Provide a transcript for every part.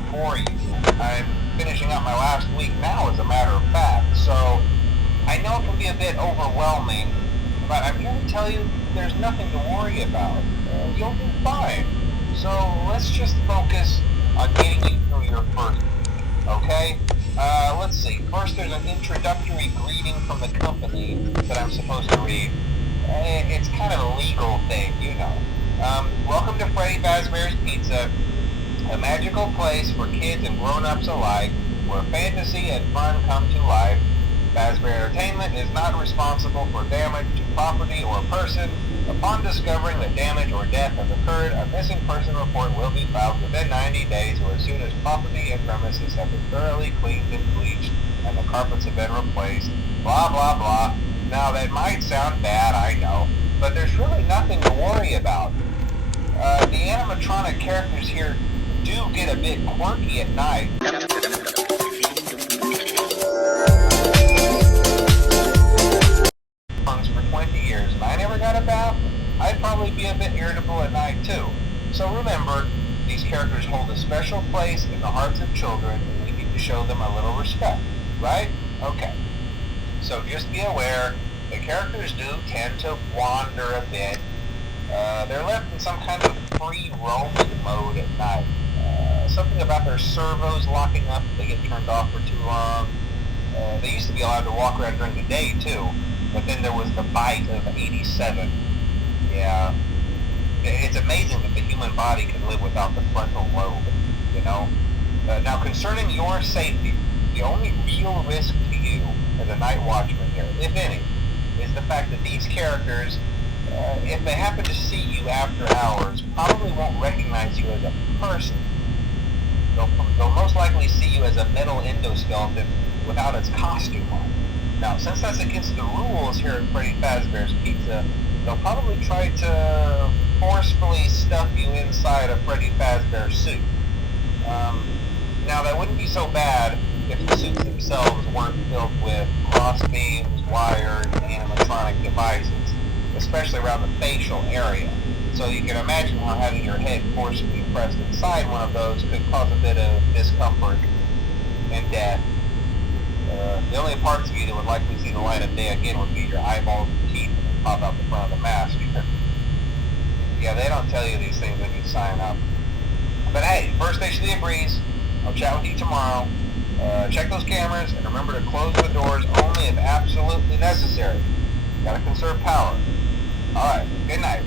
before you. I'm finishing up my last week now, as a matter of fact, so I know it can be a bit overwhelming, but I'm here to tell you there's nothing to worry about. You'll do fine. So let's just focus on getting you through your first week, okay? Let's see. First, there's an introductory greeting from the company that I'm supposed to read. It's kind of a legal thing, you know. Welcome to FreddyFrazbeared's Pizza, a magical place for kids and grown-ups alike, where fantasy and fun come to life. Fazbear Entertainment is not responsible for damage to property or person. Upon discovering that damage or death has occurred, a missing person report will be filed within 90 days or as soon as property and premises have been thoroughly cleaned and bleached and the carpets have been replaced. Blah, blah, blah. Now, that might sound bad, I know, but there's really nothing to worry about. The animatronic characters here do get a bit quirky at night. For 20 years, and I never got a bath, I'd probably be a bit irritable at night too. So remember, these characters hold a special place in the hearts of children, and we need to show them a little respect, right? Okay. So just be aware, the characters do tend to wander a bit. They're left in some kind of free roaming mode at night. Something about their servos locking up if they get turned off for too long. They used to be allowed to walk around during the day too, but then there was the bite of 87. Yeah. It's amazing that the human body can live without the frontal lobe, you know? Now, concerning your safety, the only real risk to you as a night watchman here, if any, is the fact that these characters, if they happen to see you after hours, probably won't recognize you as a person. They'll most likely see you as a metal endoskeleton without its costume on. Now, since that's against the rules here at Freddy Fazbear's Pizza, they'll probably try to forcefully stuff you inside a Freddy Fazbear suit. Now, that wouldn't be so bad if the suits themselves weren't filled with crossbeams, wires, and animatronic devices, especially around the facial area. So you can imagine how having your head forcibly pressed inside one of those could cause a bit of discomfort and death. The only parts of you that would likely see the light of day again would be your eyeballs and teeth that pop out the front of the mask. Yeah, they don't tell you these things when you sign up. But hey, first station of the breeze. I'll chat with you tomorrow. Check those cameras and remember to close the doors only if absolutely necessary. Gotta conserve power. Alright, good night.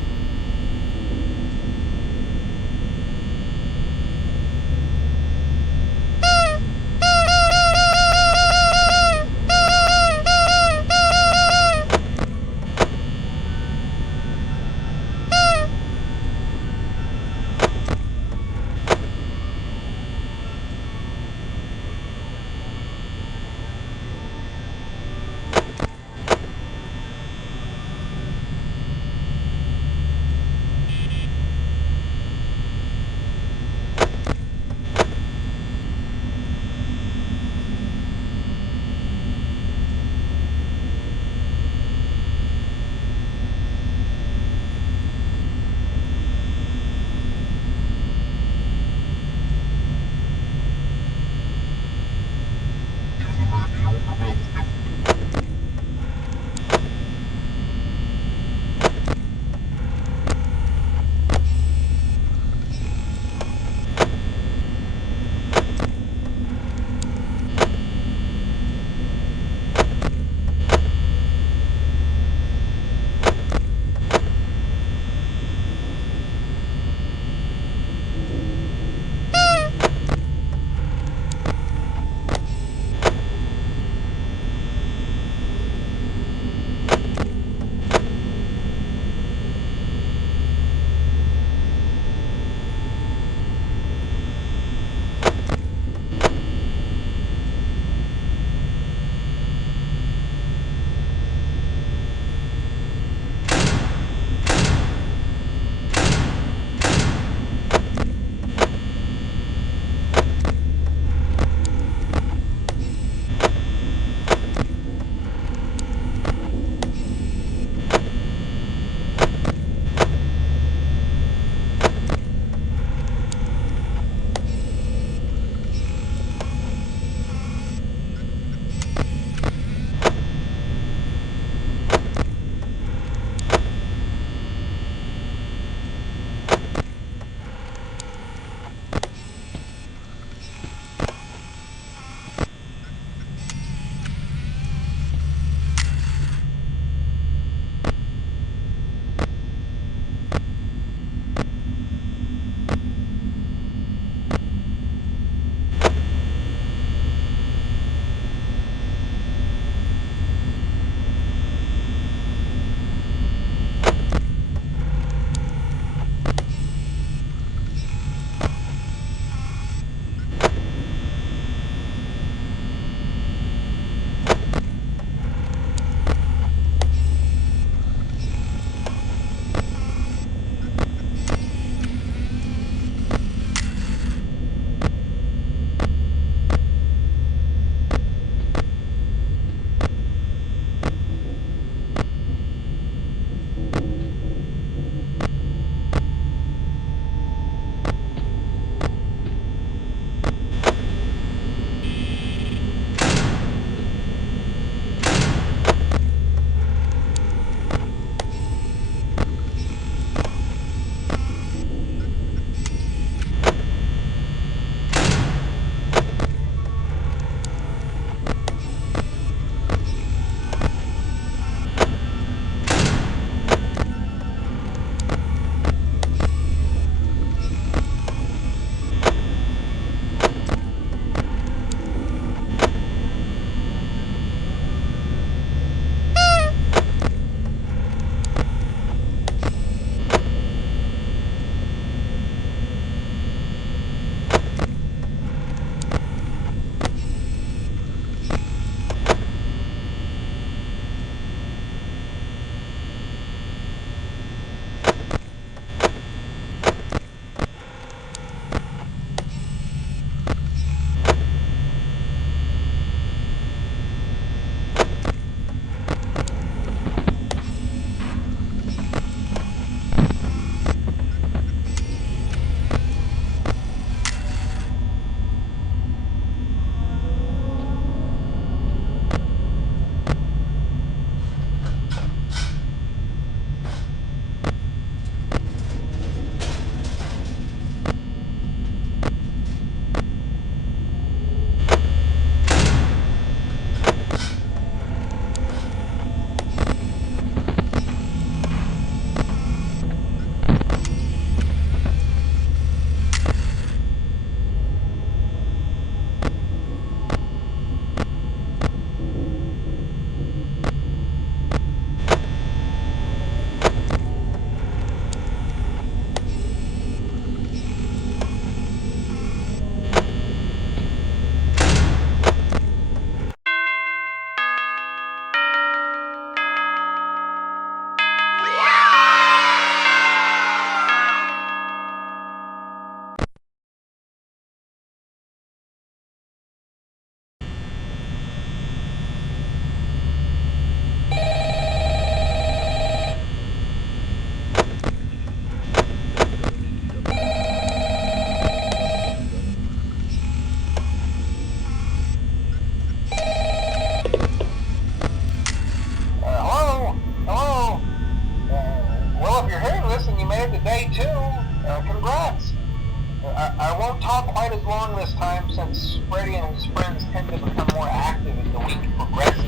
since Freddy and his friends tend to become more active as the week progresses,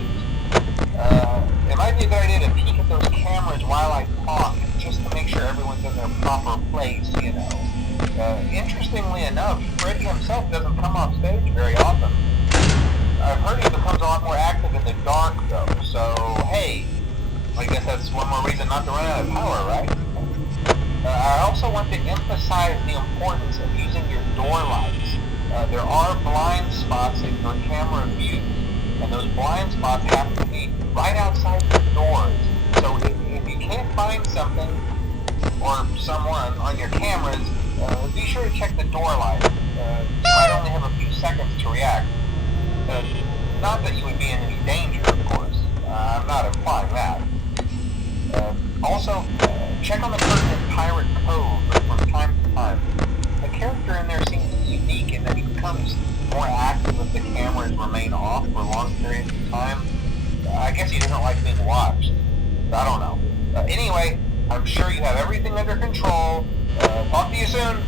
it might be a good idea to peek at those cameras while I talk, just to make sure everyone's in their proper place, you know. Interestingly enough, Freddy himself doesn't come off stage very often. I've heard he becomes a lot more active in the dark, though, so hey, I guess that's one more reason not to run out of power, right? I also want to emphasize the importance of using your door lights. There are blind spots in your camera view, and those blind spots have to be right outside the doors. So if you can't find something or someone on your cameras, be sure to check the door light. You might only have a few seconds to react. Not that you would be in any danger, of course. I'm not implying that. Also, check on the curtain in Pirate Cove from time to time. The character in there seems unique in that he becomes more active if the cameras remain off for long periods of time. I guess he doesn't like being watched. I don't know. Anyway, I'm sure you have everything under control. Talk to you soon.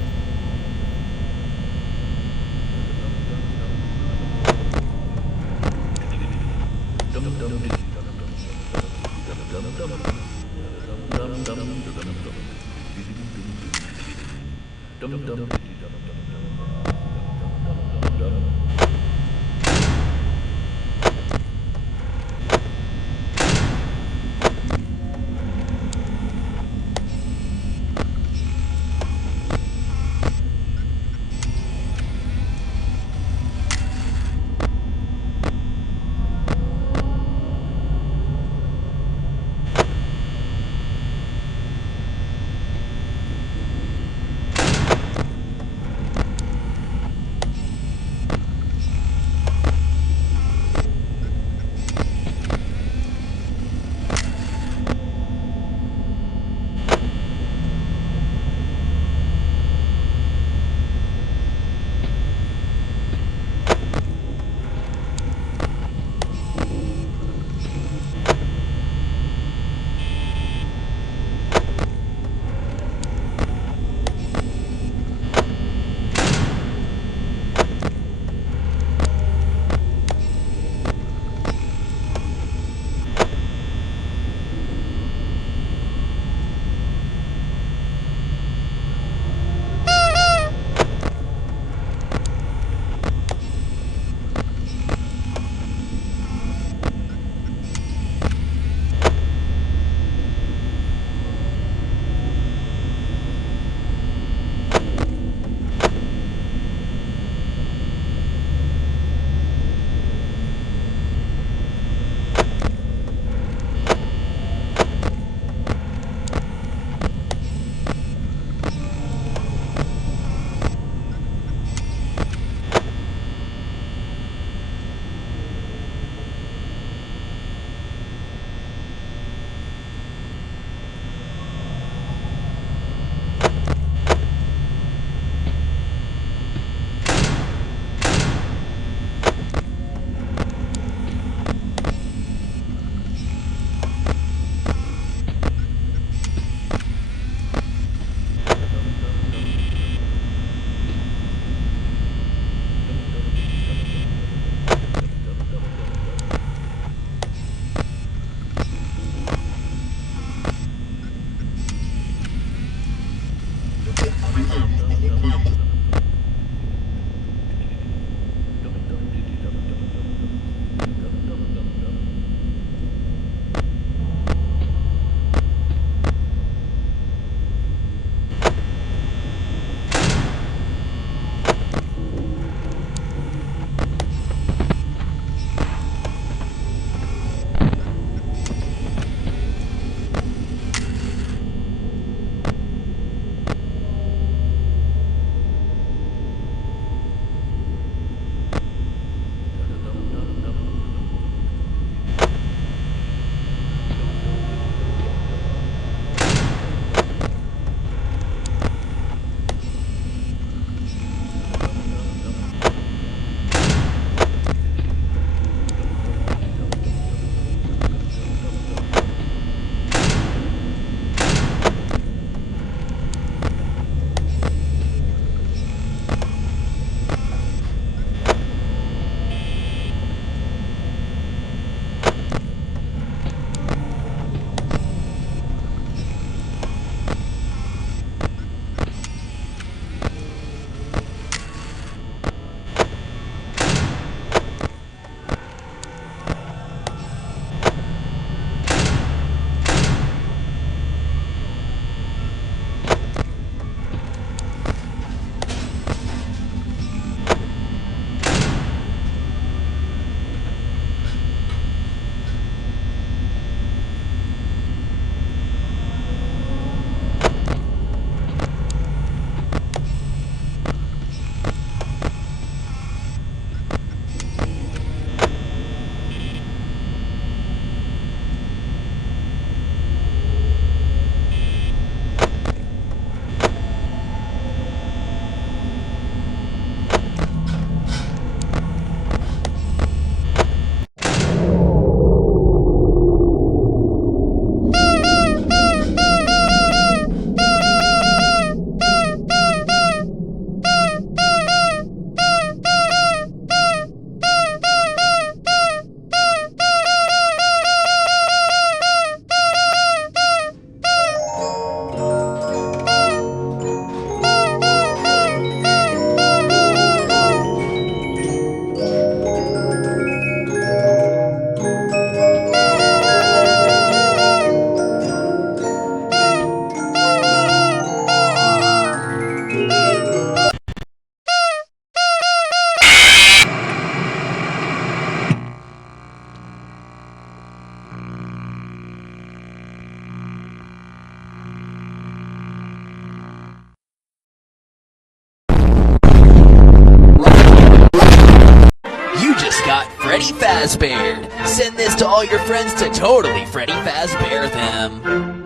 got FreddyFrazbeared. Send this to all your friends to totally FreddyFrazbear them.